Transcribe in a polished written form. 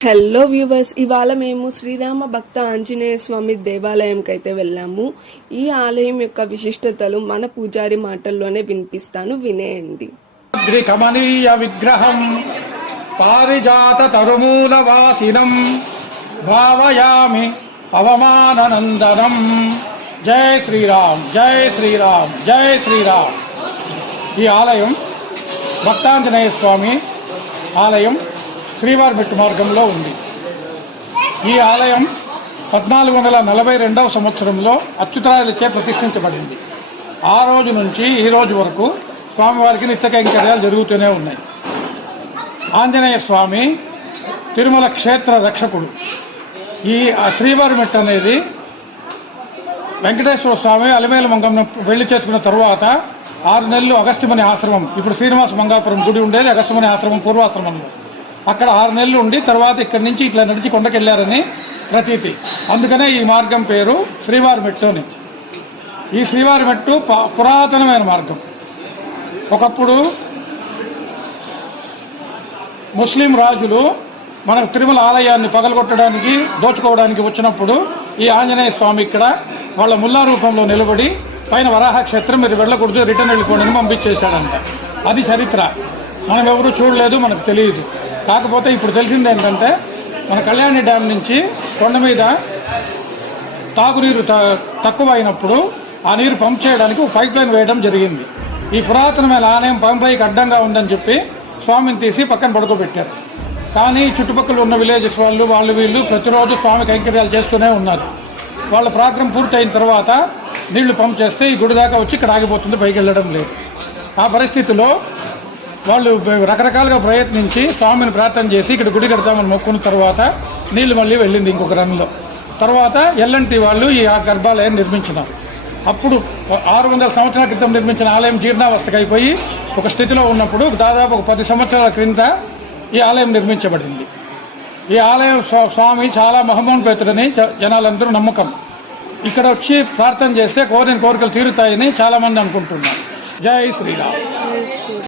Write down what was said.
Hello viewers, ఇవాళ మేము శ్రీరామ భక్త ఆంజనేయ స్వామి దేవాలయంకి అయితే వెళ్ళాము. ఈ ఆలయం యొక్క విశిష్టతలు మన పూజారి మాటల్లోనే వినిపిస్తాను, వినేయండి. కమనీయ విగ్రహం పారిజాత తరుమూల వాసినం భావయామి పవమానందనం. జై శ్రీరామ్, జై శ్రీరామ్, జై శ్రీరామ్. ఈ ఆలయం భక్తాంజనేయ స్వామి ఆలయం శ్రీవారిమెట్టు మార్గంలో ఉంది. ఈ ఆలయం 1442వ సంవత్సరంలో అచ్యుతరాయలచే ప్రతిష్ఠించబడింది. ఆ రోజు నుంచి ఈ రోజు వరకు స్వామివారికి నిత్య కైంకర్యాలు జరుగుతూనే ఉన్నాయి. ఆంజనేయ స్వామి తిరుమల క్షేత్ర రక్షకుడు. ఈ శ్రీవారిమెట్టు అనేది వెంకటేశ్వర స్వామి అలిమేల మంగమ్మ పెళ్లి చేసుకున్న తరువాత 6 నెలలు అగస్త్యముని ఆశ్రమం, ఇప్పుడు శ్రీనివాస మంగాపురం గుడి ఉండేది అగస్త్యముని ఆశ్రమం పూర్వాశ్రమంలో, అక్కడ 6 నెలలు ఉండి తర్వాత ఇక్కడి నుంచి ఇట్లా నడిచి కొండకెళ్ళారని ప్రతీతి. అందుకనే ఈ మార్గం పేరు శ్రీవారిమెట్టు అని. ఈ శ్రీవారిమెట్టు పురాతనమైన మార్గం. ఒకప్పుడు ముస్లిం రాజులు మన తిరుమల ఆలయాన్ని పగలగొట్టడానికి దోచుకోవడానికి వచ్చినప్పుడు ఈ ఆంజనేయ స్వామి ఇక్కడ వాళ్ళ ముల్లా రూపంలో నిలబడి పైన వరాహ క్షేత్రం మీరు వెళ్ళకూడదు, రిటర్న్ వెళ్ళిపోండి అని పంపించేశాడంట. అది చరిత్ర. మనం ఎవరు చూడలేదు, మనకు తెలియదు. కాకపోతే ఇప్పుడు తెలిసింది ఏంటంటే మన కళ్యాణి డ్యామ్ నుంచి కొండ మీద తాగునీరు తక్కువ అయినప్పుడు ఆ నీరు పంప్ చేయడానికి ఒక పైప్ లైన్ వేయడం జరిగింది. ఈ పురాతనమైన ఆలయం పంపైకి అడ్డంగా ఉందని చెప్పి స్వామిని తీసి పక్కన పడుకోబెట్టారు. కానీ చుట్టుపక్కల ఉన్న విలేజెస్ వాళ్ళు వీళ్ళు ప్రతిరోజు స్వామి కైంకర్యాలు చేస్తూనే ఉన్నారు. వాళ్ళ ప్రాగ్రం పూర్తయిన తర్వాత నీళ్లు పంప్ చేస్తే ఈ గుడి దాకా వచ్చి ఇక్కడ ఆగిపోతుంది, పైకి వెళ్ళడం లేదు. ఆ పరిస్థితిలో వాళ్ళు రకరకాలుగా ప్రయత్నించి స్వామిని ప్రార్థన చేసి ఇక్కడ గుడి కడతామని మొక్కున్న తర్వాత నీళ్లు మళ్ళీ వెళ్ళింది ఇంకొక రన్లో. తర్వాత ఎల్ఎన్టీ వాళ్ళు ఈ గర్భాలయం నిర్మించినారు. అప్పుడు 600 సంవత్సరాల క్రితం నిర్మించిన ఆలయం జీర్ణావస్థకు అయిపోయి ఒక స్థితిలో ఉన్నప్పుడు దాదాపు ఒక 10 సంవత్సరాల క్రింద ఈ ఆలయం నిర్మించబడింది. ఈ ఆలయం స్వామి చాలా మహమోన్నతుడని జనాలందరూ నమ్మకం. ఇక్కడ వచ్చి ప్రార్థన చేస్తే కోరిన కోరికలు తీరుతాయని చాలామంది అనుకుంటున్నారు. జై శ్రీరామ్.